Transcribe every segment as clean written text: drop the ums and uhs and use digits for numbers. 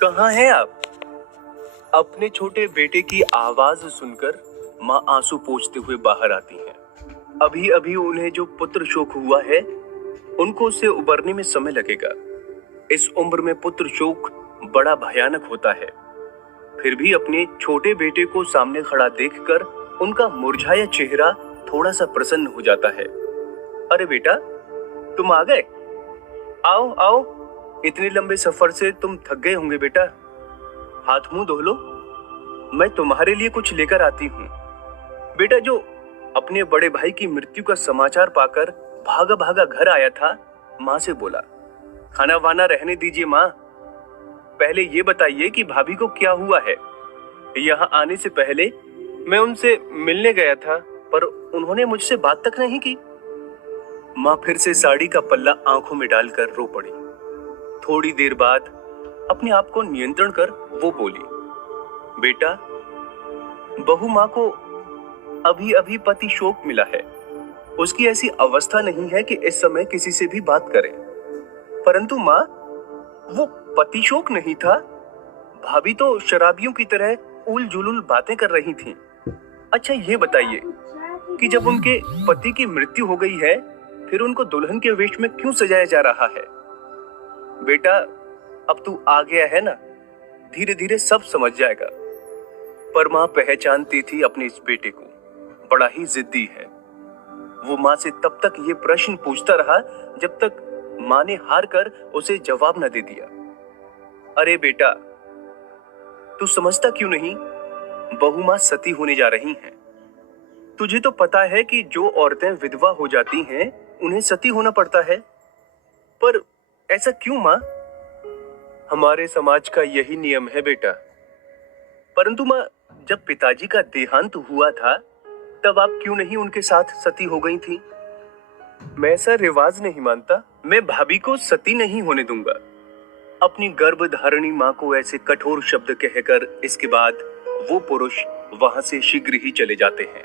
कहाँ हैं आप? अपने छोटे बेटे की आवाज सुनकर माँ आंसू पोंछते हुए बाहर आती हैं। अभी अभी उन्हें जो पुत्र शोक हुआ है, उनको उससे उबरने में समय लगेगा। इस उम्र में पुत्र शोक बड़ा भयानक होता है। फिर भी अपने छोटे बेटे को सामने खड़ा देखकर उनका मुरझाया चेहरा थोड़ा सा प्रसन्न हो जाता है। अरे बेटा, तुम आ गए? आओ आओ, इतने लंबे सफर से तुम थक गए होंगे बेटा। हाथ मुंह धो लो, मैं तुम्हारे लिए कुछ लेकर आती हूँ। बेटा जो अपने बड़े भाई की मृत्यु का समाचार पाकर भागा भागा घर आया था, माँ से बोला, खाना वाना रहने दीजिए माँ, पहले ये बताइए कि भाभी को क्या हुआ है। यहाँ आने से पहले मैं उनसे मिलने गया था, पर उन्होंने मुझसे बात तक नहीं की। माँ फिर से साड़ी का पल्ला आंखों में डालकर रो पड़ी। थोड़ी देर बाद अपने आप को नियंत्रण कर वो बोली, बेटा, बहू माँ को अभी अभी पति शोक मिला है। उसकी ऐसी अवस्था नहीं है कि इस समय किसी से भी बात करे। परंतु माँ, वो पति शोक नहीं था। भाभी तो शराबियों की तरह उल जुलूल बातें कर रही थीं। अच्छा ये बताइए कि जब उनके पति की मृत्यु हो गई है, फिर उनको दुल्हन के वेश में क्यों सजाया जा रहा है? बेटा, अब तू आ गया है ना, धीरे धीरे सब समझ जाएगा। पर माँ पहचानती थी अपने इस बेटे को, बड़ा ही जिद्दी है। वो माँ से तब तक ये प्रश्न पूछता रहा जब तक माँ ने हार कर उसे जवाब न दे दिया। अरे बेटा, तू समझता क्यों नहीं? बहू माँ सती होने जा रही हैं। तुझे तो पता है कि जो औरतें विधवा हो जाती हैं, उन्हें सती होना पड़ता है। पर ऐसा क्यों माँ? हमारे समाज का यही नियम है बेटा। परंतु माँ, जब पिताजी का देहांत हुआ था, तब आप क्यों नहीं उनके साथ सती हो गई थी? मैं ऐसा रिवाज नहीं मानता। मैं भाभी को सती नहीं होने दूंगा। अपनी गर्भधारिणी माँ को ऐसे कठोर शब्द कहकर इसके बाद वो पुरुष वहां से शीघ्र ही चले जाते हैं।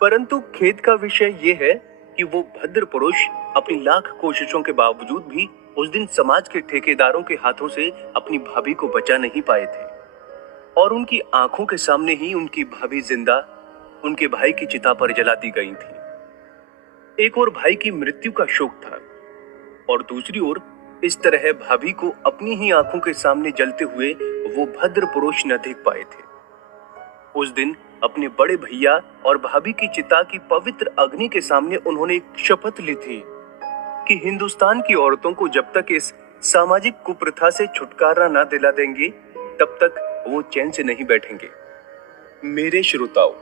परंतु खेद का विषय ये है कि वो भद्र पुरुष अपनी लाख कोशिशों के बावजूद भी उस दिन समाज के ठेकेदारों के हाथों से अपनी भाभी को बचा नहीं पाए थे, और उनकी आंखों के सामने ही उनकी भाभी जिंदा उनके भाई की चिता पर जला दी गई थी। एक और भाई की मृत्यु का शोक था, और दूसरी ओर इस तरह भाभी को अपनी ही आंखों के सामने जलते हुए वो भद्र पुरुष न देख पाए थे। उस दिन अपने बड़े भैया और भाभी की चिता की पवित्र अग्नि के सामने उन्होंने एक शपथ ली थी कि हिंदुस्तान की औरतों को जब तक इस सामाजिक कुप्रथा से छुटकारा न दिला देंगे, तब तक वो चैन से नहीं बैठेंगे। मेरे श्रोताओं,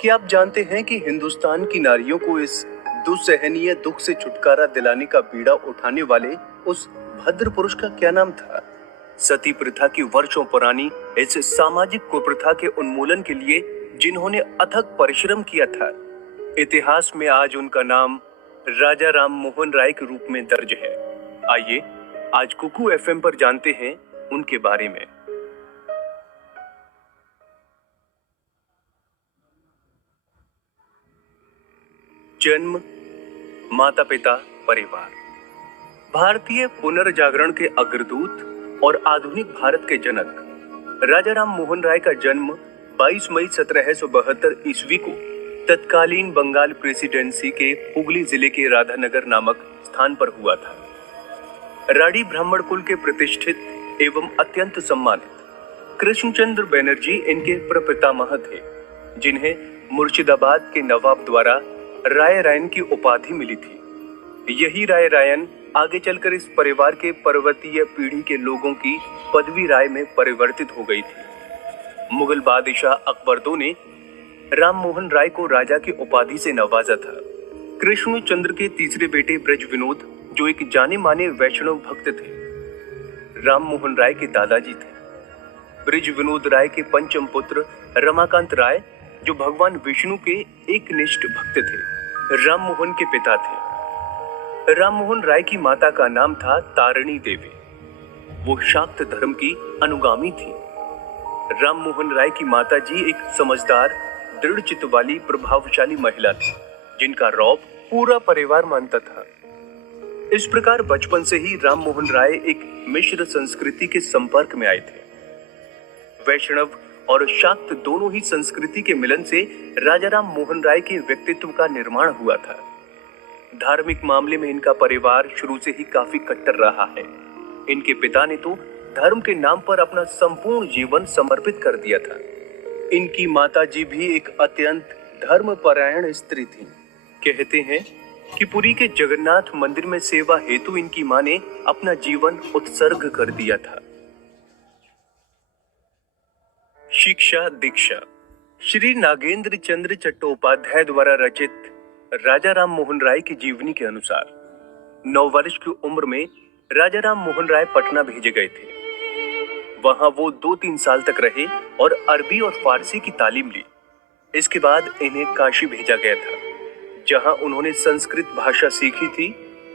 क्या आप जानते हैं कि हिंदुस्तान की नारियों को इस दुस्सहनीय दुख से छुटकारा दिलाने का बीड़ा उठाने वाले उस भद्र पुरुष का क्या नाम था? सती प्रथा की वर्षों पुरानी इस सामाजिक कुप्रथा के उन्मूलन के लिए जिन्होंने अथक परिश्रम किया था, इतिहास में आज उनका नाम राजा राम मोहन राय के रूप में दर्ज है। आइए आज कुकू एफएम पर जानते हैं उनके बारे में। जन्म, माता पिता, परिवार। भारतीय पुनर्जागरण के अग्रदूत और आधुनिक भारत के जनक राजा राम मोहन राय का जन्म 22 मई 1772 ईस्वी को तत्कालीन बंगाल प्रेसिडेंसी के हुगली जिले के राधानगर नामक स्थान पर हुआ था। राठी ब्राह्मण कुल के प्रतिष्ठित एवं अत्यंत सम्मानित कृष्णचंद्र बनर्जी इनके प्रपितामह थे, जिन्हें मुर्शिदाबाद के नवाब द्वारा राय रायन की उपाधि मिली थी। यही राय रायन आगे चलकर इस परिवार के पर्वतीय पीढ़ी के लोगों की पदवी राय में परिवर्तित हो गई थी। मुगल बादशाह अकबर II ने राम मोहन राय को राजा की उपाधि से नवाजा था। कृष्णचंद्र के तीसरे बेटे ब्रज विनोद, जो एक जाने माने वैष्णव भक्त थे, राम मोहन राय के दादाजी थे। ब्रज विनोद राय के पंचम पुत्र रमाकांत राय, जो भगवान विष्णु के एक निष्ठ भक्त थे, राम मोहन के पिता थे। राम मोहन राय की माता का नाम था तारिणी देवी। वो शाक्त धर्म की अनुगामी थी। राम मोहन राय की माता जी एक समझदार, दृढ़ चित्त वाली, प्रभावशाली महिला थी, जिनका रौब पूरा परिवार मानता था। इस प्रकार बचपन से ही राम मोहन राय एक मिश्र संस्कृति के संपर्क में आए थे। वैष्णव और शाक्त दोनों ही संस्कृति के मिलन से राजा राम मोहन राय के व्यक्तित्व का निर्माण हुआ था। धार्मिक मामले में इनका परिवार शुरू से ही काफी कट्टर रहा है। इनके पिता ने तो धर्म के नाम पर अपना संपूर्ण जीवन समर्पित कर दिया था। इनकी माताजी भी एक अत्यंत धर्मपरायण स्त्री थी। कहते हैं कि पुरी के जगन्नाथ मंदिर में सेवा हेतु इनकी मां ने अपना जीवन उत्सर्ग कर दिया था। शिक्षा दीक्षा। श्री नागेंद्र चंद्र चट्टोपाध्याय द्वारा रचित राजा राम मोहन राय की जीवनी के अनुसार 9 वर्ष की उम्र में राजा राम मोहन राय पटना भेजे गए थे। वहां वो 2-3 साल तक रहे और अरबी और फारसी की तालीम ली। इसके बाद इन्हें काशी भेजा गया था, जहां उन्होंने संस्कृत भाषा सीखी थी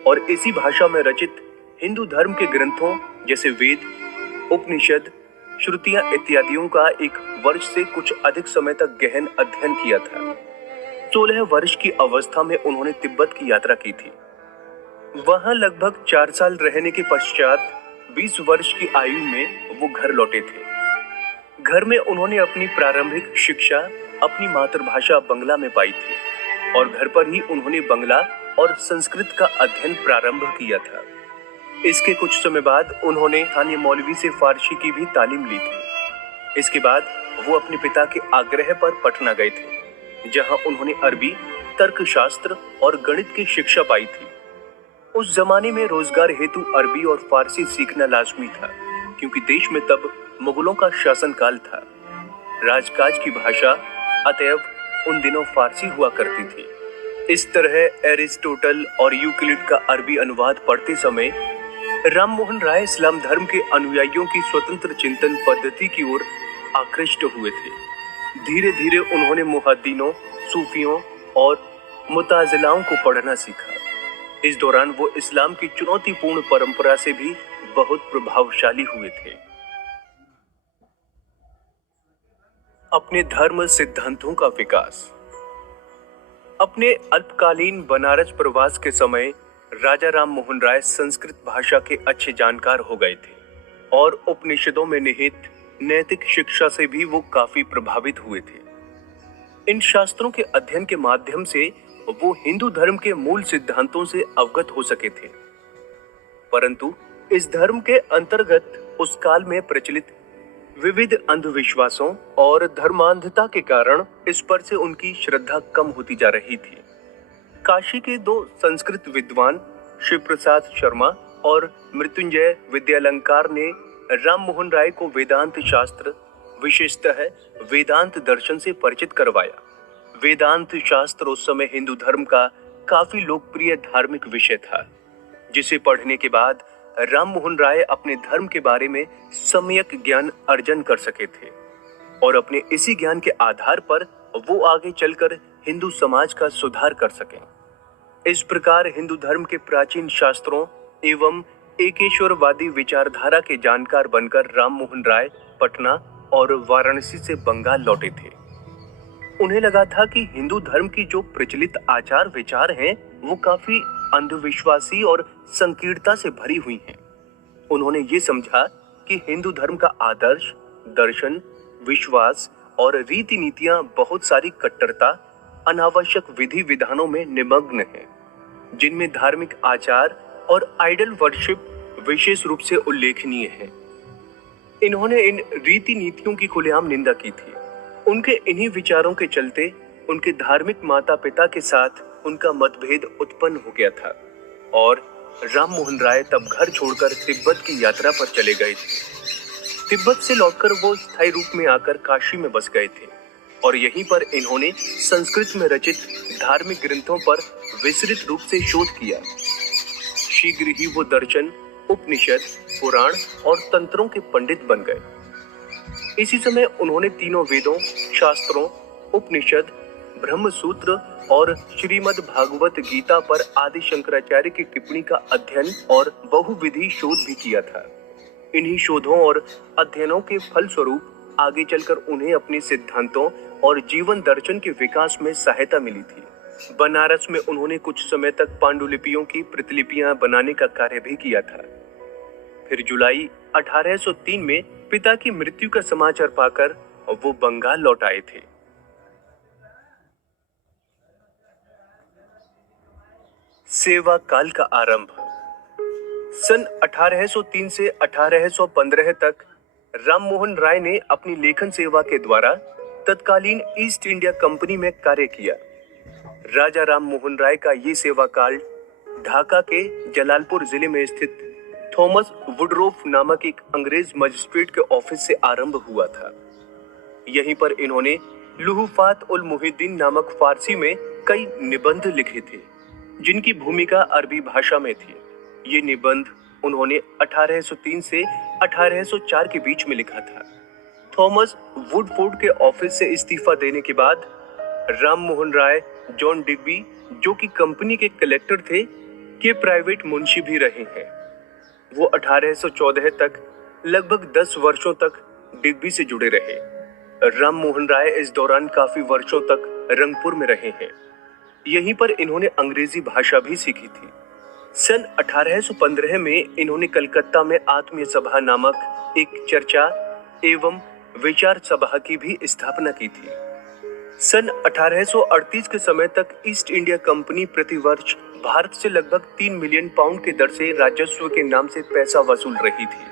और इसी भाषा में रचित हिंदू धर्म के ग्रंथों जैसे वेद, उपनिषद, श्रुतियां इत्यादियों का 1 वर्ष से कुछ अधिक समय तक गहन अध्ययन किया था। 16 वर्ष की अवस्था में उन्होंने तिब्बत की यात्रा की थी। वहां लगभग 4 साल रहने के पश्चात 20 वर्ष की आयु में वो घर लौटे थे। घर में उन्होंने अपनी प्रारंभिक शिक्षा अपनी मातृभाषा बंगला में पाई थी और घर पर ही उन्होंने बंगला और संस्कृत का अध्ययन प्रारंभ किया था। इसके कुछ समय बाद उन्होंने स्थानीय मौलवी से फारसी की भी तालीम ली थी। इसके बाद वो अपने पिता के आग्रह पर पटना गए थे, जहां उन्होंने अरबी, तर्कशास्त्र और गणित की शिक्षा पाई थी। उस जमाने में रोजगार हेतु अरबी और फारसी सीखना लाजमी था, क्योंकि देश में तब मुगलों का शासनकाल था। राजकाज की भाषा अतएव उन दिनों फारसी हुआ करती थी। इस तरह एरिस्टोटल और यूक्लिड का अरबी अनुवाद पढ़ते समय राम मोहन राय इस्लाम धर्म के अनुयायियों की स्वतंत्र चिंतन पद्धति की ओर आकृष्ट हुए थे। धीरे धीरे उन्होंने मुहद्दिनों, सूफियों और मुताजिलाओं को पढ़ना सीखा। इस दौरान वो इस्लाम की चुनौतीपूर्ण परंपरा से भी बहुत प्रभावशाली हुए थे। अपने धर्म सिद्धांतों का विकास। अपने अल्पकालीन बनारस प्रवास के समय राजा राम मोहन राय संस्कृत भाषा के अच्छे जानकार हो गए थे और उपनिषदों में निहित नैतिक शिक्षा से भी वो काफी प्रभावित हुए थे। इन शास्त्रों के अध्ययन के माध्यम से वो हिंदू धर्म के मूल सिद्धांतों से अवगत हो सके थे, परंतु इस धर्म के अंतर्गत उस काल में प्रचलित विविध अंधविश्वासों और धर्मांधता के कारण इस पर से उनकी श्रद्धा कम होती जा रही थी। काशी के 2 संस्कृत विद्वान शिव प्रसाद शर्मा और मृत्युंजय विद्यालंकार ने राम मोहन राय को वेदांत शास्त्र, विशेषतः वेदांत दर्शन से परिचित करवाया। वेदांत शास्त्र उस समय हिंदू धर्म का काफी लोकप्रिय धार्मिक विषय था, जिसे पढ़ने के बाद राम मोहन राय अपने धर्म के बारे में सम्यक ज्ञान अर्जन कर सके थे और अपने इसी ज्ञान के आधार पर वो आगे चलकर हिंदू समाज का सुधार कर सकें। इस प्रकार हिंदू धर्म के प्राचीन शास्त्रों एवं एकेश्वरवादी विचारधारा के जानकार बनकर राम मोहन राय पटना और वाराणसी से बंगाल लौटे थे। उन्हें लगा था कि हिंदू धर्म की जो प्रचलित आचार विचार हैं, वो काफी अंधविश्वासी और संकीर्णता से भरी हुई हैं। उन्होंने ये समझा कि हिंदू धर्म का आदर्श, दर्शन, विश्वास और रीति नीतियां बहुत सारी कट्टरता, अनावश्यक विधि विधानों में निमग्न हैं, जिनमें धार्मिक आचार और आइडल वर्शिप विशेष रूप से उल्लेखनीय है। इन्होंने इन रीति नीतियों की खुलेआम निंदा की थी। उनके इन्हीं विचारों के चलते उनके धार्मिक माता पिता के साथ उनका मतभेद उत्पन्न हो गया था और राम मोहन राय तब घर छोड़कर तिब्बत की यात्रा पर चले गए थे। तिब्बत से लौटकर वो स्थायी रूप में आकर काशी में बस गए थे और यहीं पर इन्होंने संस्कृत में रचित धार्मिक ग्रंथों पर विस्तृत रूप से शोध किया। शीघ्र ही वो दर्शन, उपनिषद, पुराण और तंत्रों के पंडित बन गए। इसी समय उन्होंने तीनों वेदों, शास्त्रों, उपनिषद, ब्रह्म सूत्र और श्रीमद् भागवत गीता पर आदि शंकराचार्य की टिप्पणी का अध्ययन और बहुविधि शोध भी किया था। इन्हीं शोधों और अध्ययनों के फलस्वरूप आगे चलकर उन्हें अपने सिद्धांतों और जीवन दर्शन के विकास में सहायता मिली थी। बनारस में उन्होंने कुछ समय तक पांडुलिपियों की प्रतिलिपियां बनाने का कार्य भी किया था। फिर जुलाई 1803 में पिता की मृत्यु का समाचार पाकर वो बंगाल लौट आए थे। सेवा काल का आरंभ। सन 1803 से 1815 तक राममोहन राय ने अपनी लेखन सेवा के द्वारा तत्कालीन ईस्ट इंडिया कंपनी में कार्य किया। राजा राममोहन राय का ये सेवा काल ढाका के जलालपुर जिले में स्थित थॉमस वुडरोफ नामक एक अंग्रेज मजिस्ट्रेट के ऑफिस से आरंभ हुआ था। यहीं पर इन्होंने लुहुफात उल मुहिद्दीन नामक फारसी में कई निबंध लिखे थे, जिनकी भूमिका अरबी भाषा में थी। ये निबंध उन्होंने 1803 से 1804 के बीच में लिखा था। थॉमस वुडफोर्ड के ऑफिस से इस्तीफा देने के बाद राममोहन राय जॉन डिग्बी, जो कि कंपनी के कलेक्टर थे, के प्राइवेट मुंशी भी रहे हैं। वो 1814 तक लगभग 10 वर्षों तक डिग्बी से जुड़े रहे। राममोहन राय इस दौरान काफी वर्षों तक रंगपुर में रहे हैं। यहीं पर इन्होंने अंग्रेजी भाषा भी सीखी थी। सन 1815 में इन्होंने कलकत्ता में आत्मीय सभा नामक एक चर्चा एवं विचार सभा की भी स्थापना की थी। सन 1838 के समय तक ईस्ट इंडिया कंपनी प्रतिवर्ष भारत से लगभग 3 मिलियन पाउंड के दर से राजस्व के नाम से पैसा वसूल रही थी।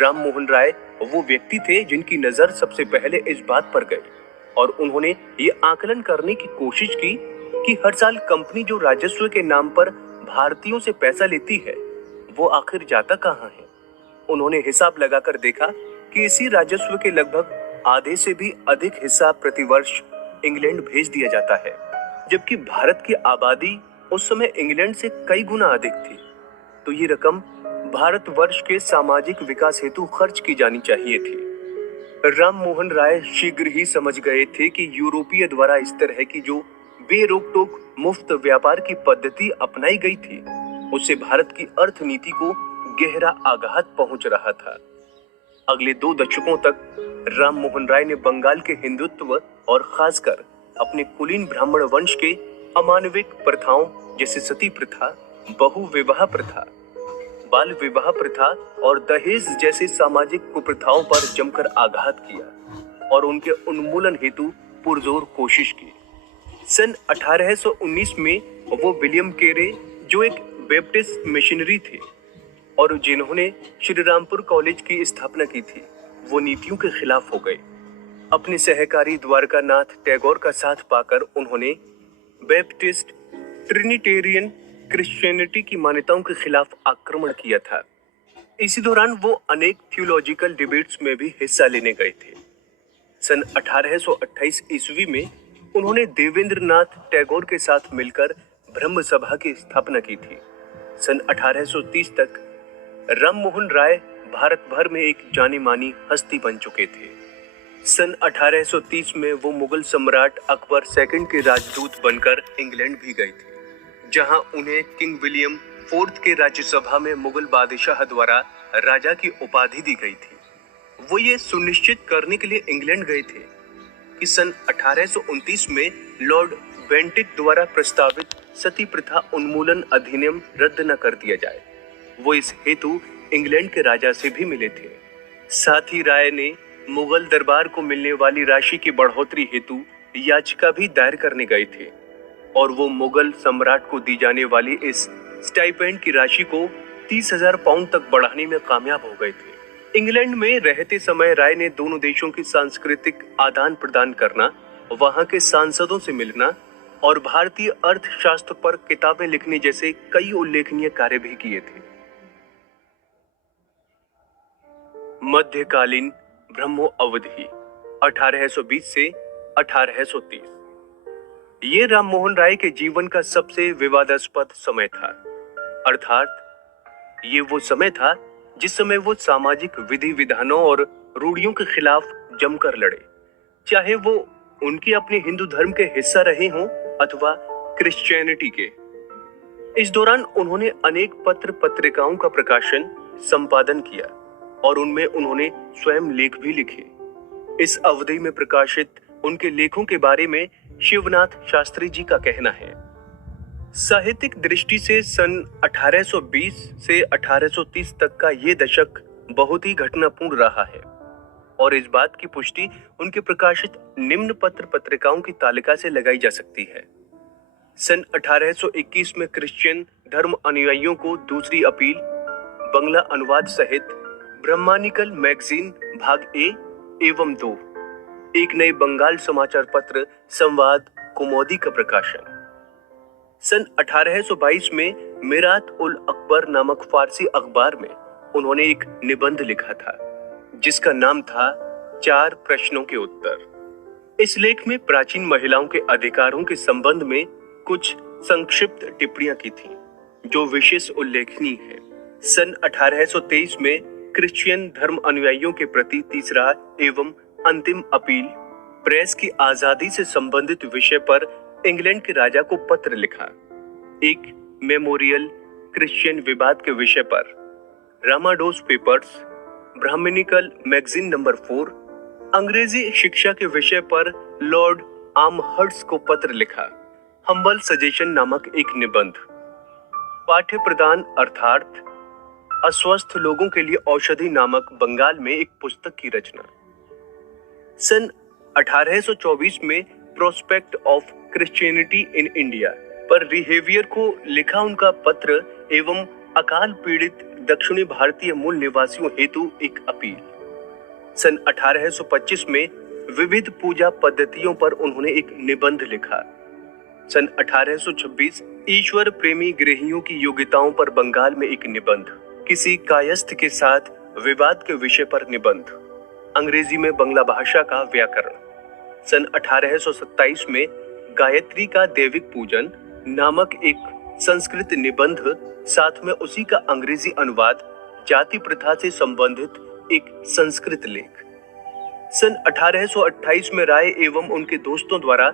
राममोहन राय वो व्यक्ति थे जिनकी नजर सबसे पहले इस बात पर गई और उन्होंने ये आकलन करने की कोशिश की कि हर साल कंपनी जो राजस्व के नाम पर भारतीयों से पैसा लेती है, वो आखिर जाता कहाँ है। उन्होंने हिसाब लगाकर देखा कि इसी राजस्व के लगभग आधे से भी अधिक हिस्सा प्रतिवर्ष इंग्लैंड भेज दिया जाता है, जबकि भारत की आबादी उस समय इंग्लैंड से कई गुना अधिक थी। तो ये रकम भारतवर्ष के सामाजिक विकास हेतु खर्च की जानी चाहिए थी। राममोहन राय शीघ्र ही समझ गए थे कि यूरोपीय द्वारा इस तरह की जो बेरोक टोक मुफ्त व्यापार की पद्धति अपनाई गई थी, उससे भारत की अर्थनीति को गहरा आघात पहुंच रहा था। अगले 2 दशकों तक राममोहन राय ने बंगाल के हिंदुत्व और खासकर अपने कुलीन ब्राह्मण वंश के अमानविक प्रथाओं जैसे सती प्रथा, बहु विवाह प्रथा, बाल विवाह प्रथा और दहेज जैसे सामाजिक कुप्रथाओं पर जमकर आघात किया और उनके उन्मूलन हेतु पुरजोर कोशिश की। सन 1819 में वो विलियम केरे, जो एक बैप्टिस्ट मिशनरी थे और जिन्होंने श्रीरामपुर कॉलेज की स्थापना की थी, वो नीतियों के खिलाफ हो गए। अपने सहकारी द्वारकानाथ टैगोर का साथ पाकर उन्होंने बैप्टिस्ट ट्रिनिटेरियन क्रिश्चियनिटी की मान्यताओं के खिलाफ आक्रमण किया था। इसी दौरान वो अनेक थियोलॉजिकल डिबेट्स में भी हिस्सा लेने गए थे। सन 1828 ईस्वी में उन्होंने देवेंद्रनाथ टैगोर के साथ मिलकर ब्रह्म सभा की स्थापना की थी। सन 1830 तक राममोहन राय भारत भर में एक जानी मानी हस्ती बन चुके थे। सन 1830 में वो मुगल सम्राट अकबर सेकंड के राजदूत बनकर इंग्लैंड भी गए थे, जहां उन्हें किंग विलियम फोर्थ के राज्यसभा में मुगल बादशाह द्वारा राजा की उपाधि दी गई थी। वो ये सुनिश्चित करने के लिए इंग्लैंड गए थे कि सन 1829 में लॉर्ड बेंटिक द्वारा प्रस्तावित सती प्रथा उन्मूलन अधिनियम रद्द न कर दिया जाए। वो इस हेतु इंग्लैंड के राजा से भी मिले थे। साथ ही राय ने मुगल दरबार को मिलने वाली राशि की बढ़ोतरी हेतु याचिका भी दायर करने गए थे और वो मुगल सम्राट को दी जाने वाली इस स्टाइपेंड की राशि को 30,000 पाउंड तक बढ़ाने में कामयाब हो गए थे। इंग्लैंड में रहते समय राय ने दोनों देशों की सांस्कृतिक आदान प्रदान करना, वहां के सांसदों से मिलना और भारतीय अर्थशास्त्र पर किताबें लिखने जैसे कई उल्लेखनीय कार्य भी किए थे। मध्यकालीन ब्रह्मो अवधि 1820 से 1830। ये राममोहन राय के जीवन का सबसे विवादास्पद समय था। अर्थात ये वो समय था जिस समय वो सामाजिक विधि विधानों और रूढ़ियों के खिलाफ जमकर लड़े, चाहे वो उनके अपने हिंदू धर्म के हिस्सा रहे हों अथवा क्रिश्चियनिटी के। इस दौरान उन्होंने अनेक पत्र पत्रिकाओं का प्रकाशन संपादन किया और उनमें उन्होंने स्वयं लेख भी लिखे। इस अवधि में प्रकाशित उनके लेखों के बारे में शिवनाथ शास्त्री जी का कहना है। साहित्यिक दृष्टि से सन 1820 से 1830 तक का ये दशक बहुत ही घटनापूर्ण रहा है और इस बात की पुष्टि उनके प्रकाशित निम्न पत्र पत्रिकाओं की तालिका से लगाई जा सकती है। सन 1821 में क्रिश्चियन धर्म अनुयायियों को दूसरी अपील, बंगला अनुवाद सहित ब्रह्मानिकल मैगजीन भाग ए एवं 2, एक नए बंगाल समाचार पत्र संवाद कुमोदी का प्रकाशन। सन 1822 में मिरात उल अकबर नामक फारसी अखबार में उन्होंने एक निबंध लिखा था जिसका नाम था 4 प्रश्नों के उत्तर। इस लेख में प्राचीन महिलाओं के अधिकारों के संबंध में कुछ संक्षिप्त टिप्पणियां की थीं, जो विशेष उल्लेखनीय है। सन 1823 में क्रिश्चियन धर्म अनुयायियों के प्रति तीसरा एवं अंतिम अपील, प्रेस की आजादी से संबंधित विषय पर इंग्लैंड के राजा को पत्र लिखा। एक मेमोरियल क्रिश्चियन विवाद के विषय पर रामाडोस पेपर्स, ब्राह्मणिकल मैगजीन नंबर 4, अंग्रेजी शिक्षा के विषय पर लॉर्ड आर्महर्ट्स को पत्र लिखा। हम्बल सजेशन नामक एक निबंध, पाठ्य प्रदान अर्थात अस्वस्थ लोगों के लिए औषधि नामक बंगाल में एक पुस्तक की रचना। सन 1824 में prospect of Christianity in India पर रिहेवियर को लिखा उनका पत्र एवं अकाल पीड़ित दक्षिणी भारतीय मूल निवासियों हेतु एक अपील। सन 1825 में विविध पूजा पद्धतियों पर उन्होंने एक निबंध लिखा। सन 1826 ईश्वर प्रेमी गृहियों की योग्यताओं पर बंगाल में एक निबंध। किसी कायस्थ के साथ विवाद के विषय पर निबंध। अंग्रेजी में बंगला भाषा का व्याकरण। सन 1827 में गायत्री का दैविक पूजन नामक एक संस्कृत निबंध, साथ में उसी का अंग्रेजी अनुवाद, जाति प्रथा से संबंधित एक संस्कृत लेख। सन 1828 में राय एवं उनके दोस्तों द्वारा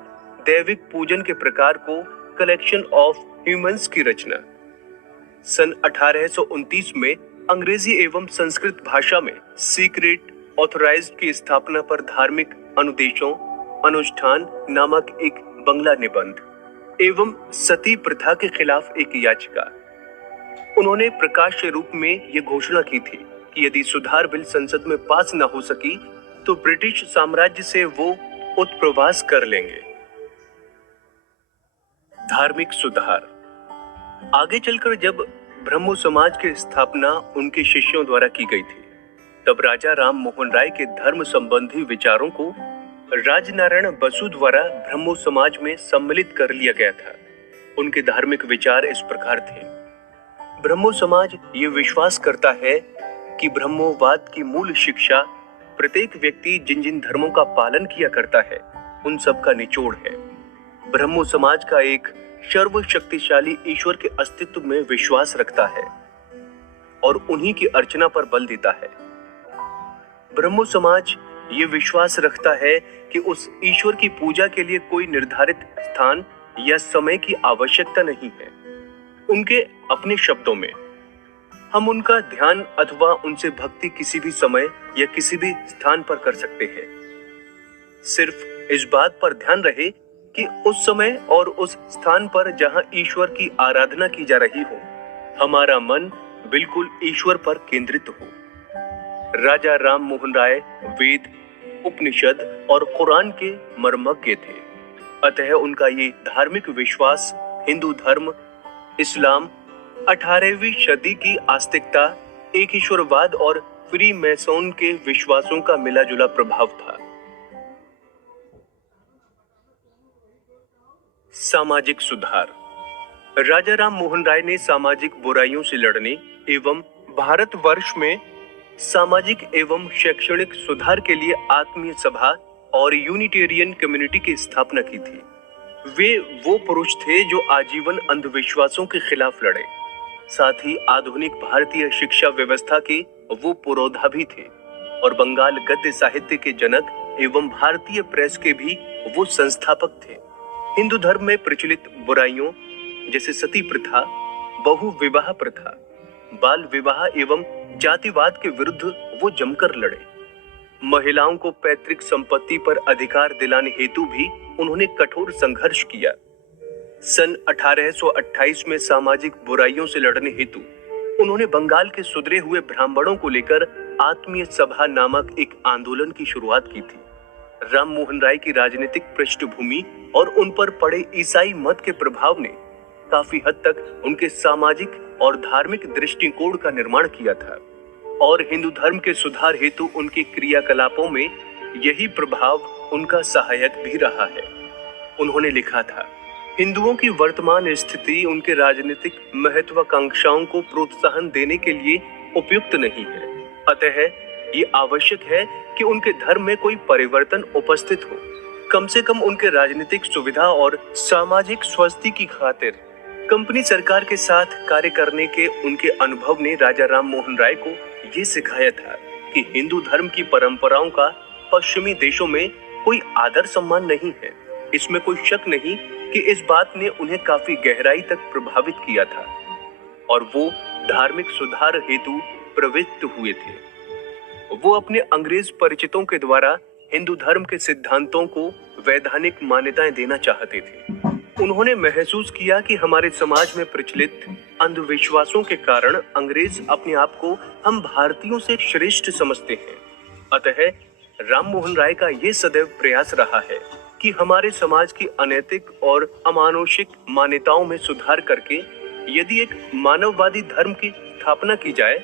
दैविक पूजन के प्रकार को कलेक्शन ऑफ ह्यूमंस की रचना। सन 1829 में अंग्रेजी एवं संस्कृत भाषा में सीक्रेट ऑथराइज्ड की स्थापना पर धार्मिक अनुदेशों अनुष्ठान नामक एक बंगला निबंध एवं सती प्रथा के खिलाफ एक याचिका। उन्होंने प्रकाश्य रूप में ये घोषणा की थी कि यदि सुधार बिल संसद में पास न हो सकी तो ब्रिटिश साम्राज्य से वो उत्प्रवास कर लेंगे। धार्मिक सुधार। आगे चलकर जब ब्रह्मो समाज की स्थापना उनके शिष्यों द्वारा की गई थी, तब राजा राम मोहन राय के धर्म संबंधी विचारों को राजनारायण बसु द्वारा ब्रह्मो समाज में सम्मिलित कर लिया गया था। उनके धार्मिक विचार इस प्रकार थे। ब्रह्मो समाज ये विश्वास करता है कि ब्रह्मोवाद की मूल शिक्षा प्रत्येक व्यक्ति जिन जिन धर्मों का पालन किया करता है उन सब का निचोड़ है। ब्रह्मो समाज का एक सर्वशक्तिशाली ईश्वर के अस्तित्व में विश्वास रखता है और उन्हीं की अर्चना पर बल देता है। ब्रह्मो समाज ये विश्वास रखता है कि उस ईश्वर की पूजा के लिए कोई निर्धारित स्थान या समय की आवश्यकता नहीं है। उनके अपने शब्दों में, हम उनका ध्यान अथवा उनसे भक्ति किसी भी समय या किसी भी स्थान पर कर सकते हैं। सिर्फ इस बात पर ध्यान रहे कि उस समय और उस स्थान पर जहां ईश्वर की आराधना की जा रही हो, हमारा मन बिल्कुल ईश्वर पर केंद्रित हो। राजा राम मोहन राय वेद, उपनिषद और कुरान के मर्मज्ञ थे, अतः उनका ये धार्मिक विश्वास हिंदू धर्म, इस्लाम, 18वीं सदी की आस्तिकता, एक ईश्वरवाद और फ्री मैसोन के विश्वासों का मिलाजुला प्रभाव था। सामाजिक सुधार। राजा राम मोहन राय ने सामाजिक बुराइयों से लड़ने एवं भारतवर्ष में सामाजिक एवं शैक्षणिक सुधार के लिए आत्मीय सभा और यूनिटेरियन कम्युनिटी की स्थापना की थी। वे वो पुरुष थे जो आजीवन अंधविश्वासों के खिलाफ लड़े, साथ ही आधुनिक भारतीय शिक्षा व्यवस्था के वो पुरोधा भी थे और बंगाल गद्य साहित्य के जनक एवं भारतीय प्रेस के भी वो संस्थापक थे। हिंदू धर्म में प्रचलित बुराइयों जैसे सती प्रथा, बहु विवाह प्रथा, बाल विवाह एवं जातिवाद के विरुद्ध वो जमकर लड़े। महिलाओं को पैतृक संपत्ति पर अधिकार दिलाने हेतु भी उन्होंने कठोर संघर्ष किया। सन 1828 में सामाजिक बुराइयों से लड़ने हेतु उन्होंने बंगाल के सुधरे हुए ब्राह्मणों को लेकर आत्मीय सभा नामक एक आंदोलन की शुरुआत की थी। राम मोहन राय की राजनीतिक पृष्ठभूमि और उन पर पड़े ईसाई मत के प्रभाव ने काफी हद तक उनके सामाजिक और धार्मिक दृष्टिकोण का निर्माण किया था और हिंदू धर्म के सुधार हेतु उनके क्रियाकलापों में यही प्रभाव उनका सहायक भी रहा है। उन्होंने लिखा था, हिंदुओं की वर्तमान स्थिति उनके राजनीतिक महत्वाकांक्षाओं को प्रोत्साहन देने के लिए उपयुक्त नहीं है। अतः ये आवश्यक है कि उनके धर्म में कोई परिवर्तन उपस्थित हो। कम से कम उनके राजनीतिक सुविधा और सामाजिक स्वस्ति की खातिर कंपनी सरकार के साथ कार्य करने के उनके अनुभव ने राजा राम मोहन राय को ये सिखाया था कि हिंदू धर्म की परंपराओं का पश्चिमी देशों में कोई आदर सम्मान नहीं है। इसमें कोई शक नहीं कि इस बात ने उन्हें काफी गहराई तक प्रभावित किया था और वो धार्मिक सुधार हेतु प्रवृत्त हुए थे। वो अपने अंग्रेज परिचितों के द्वारा हिंदू धर्म के सिद्धांतों को वैधानिक मान्यताएं देना चाहते थे। उन्होंने महसूस किया कि हमारे समाज में प्रचलित अंधविश्वासों के कारण अंग्रेज अपने आप को हम भारतीयों से श्रेष्ठ समझते हैं। अतः राम मोहन राय का ये सदैव प्रयास रहा है कि हमारे समाज की अनैतिक और अमानुषिक मान्यताओं में सुधार करके यदि एक मानववादी धर्म की स्थापना की जाए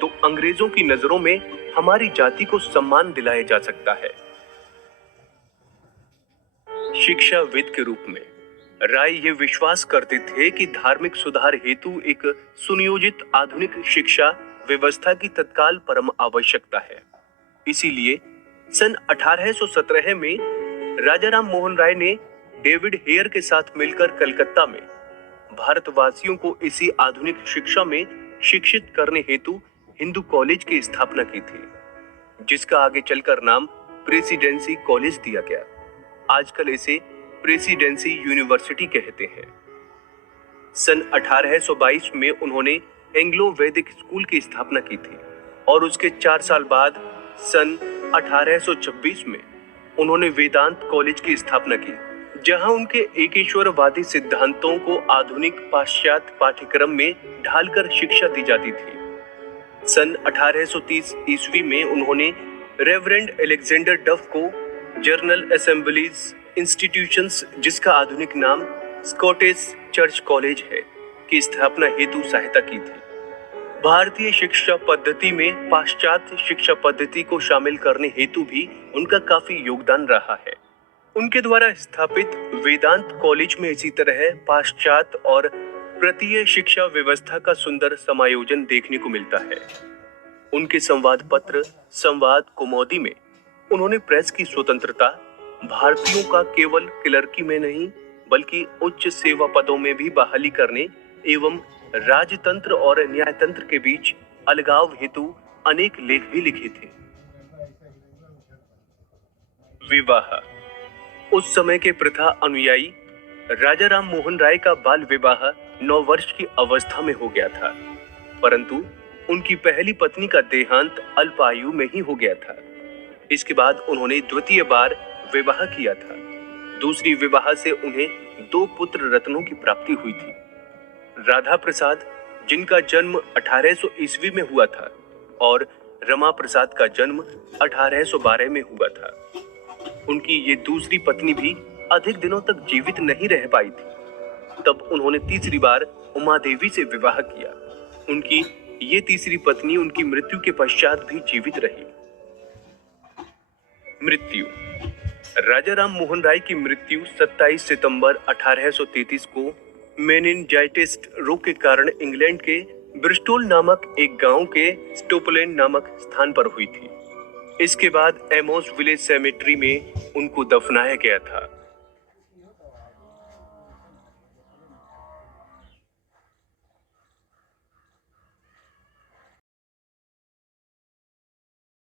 तो अंग्रेजों की नजरों में हमारी जाति को सम्मान दिलाया जा सकता है। शिक्षाविद के रूप में राय ये विश्वास करते थे कि धार्मिक सुधार हेतु एक सुनियोजित आधुनिक शिक्षा व्यवस्था की तत्काल परम आवश्यकता है। इसीलिए सन 1817 में राजा राम मोहन राय ने डेविड हेयर के साथ मिलकर कलकत्ता में भारतवासियों को इसी आधुनिक शिक्षा में शिक्षित करने हेतु हिंदू कॉलेज की स्थापना की थी, जिसका आगे चलकर नाम प्रेसिडेंसी कॉलेज दिया गया। आजकल इसे प्रेसिडेंसी यूनिवर्सिटी कहते हैं। सन 1822 में उन्होंने एंग्लो वैदिक स्कूल की स्थापना की थी और उसके 4 साल बाद सन 1826 में उन्होंने वेदांत कॉलेज की स्थापना की, जहां उनके एकेश्वरवादी सिद्धांतों को आधुनिक पाश्चात्य पाठ्यक्रम में ढालकर शिक्षा दी जाती थी। सन 1830 ईस्वी में उन्होंने रेवरेंड अलेक्जेंडर डफ को जर्नल असेंबलीज इंस्टीट्यूशंस, जिसका आधुनिक नाम स्कॉटिश चर्च कॉलेज है, की स्थापना हेतु सहायता की थी। भारतीय शिक्षा पद्धति में पाश्चात्य शिक्षा पद्धति को शामिल करने हेतु भी उनका काफी योगदान रहा है। उनके द्वारा स्थापित वेदांत कॉलेज में इसी तरह पाश्चात्य और प्रतीय शिक्षा व्यवस्था का सुंदर समायोजन देखने को मिलता है। उनके संवाद पत्र संवाद कौमुदी में उन्होंने प्रेस की स्वतंत्रता, भारतीयों का केवल क्लर्की में नहीं बल्कि उच्च सेवा पदों में भी बहाली करने एवं राजतंत्र और न्यायतंत्र के बीच अलगाव हेतु अनेक लेख भी लिखे थे। विवाह। उस समय के प्रथा अनुयायी राजा राम मोहन राय का बाल विवाह 9 वर्ष की अवस्था में हो गया था, परंतु उनकी पहली पत्नी का देहांत अल्प आयु में ही हो गया था। इसके बाद उन्होंने द्वितीय बार विवाह किया था। दूसरी विवाह से उन्हें 2 पुत्र रत्नों की प्राप्ति हुई थी। राधा प्रसाद, जिनका जन्म 1800 ईस्वी में हुआ था, और रमा प्रसाद का जन्म 1812 में हुआ था। उनकी ये दूसरी पत्नी भी अधिक दिनों तक जीवित नहीं रह पाई थी। तब उन्होंने तीसरी बार उमा देवी से विवाह किया। उनकी ये तीसरी पत्नी उनकी मृत्यु के पश्चात भी जीवित रही। मृत्यु। राजा राम मोहन राय की मृत्यु 27 सितंबर 1833 को मेनिनजाइटिस रोग के कारण इंग्लैंड के ब्रिस्टोल नामक एक गांव के स्टोपलैंड नामक स्थान पर हुई थी। इसके बाद एमोस विलेज सेमेट्री में उनको दफनाया गया था।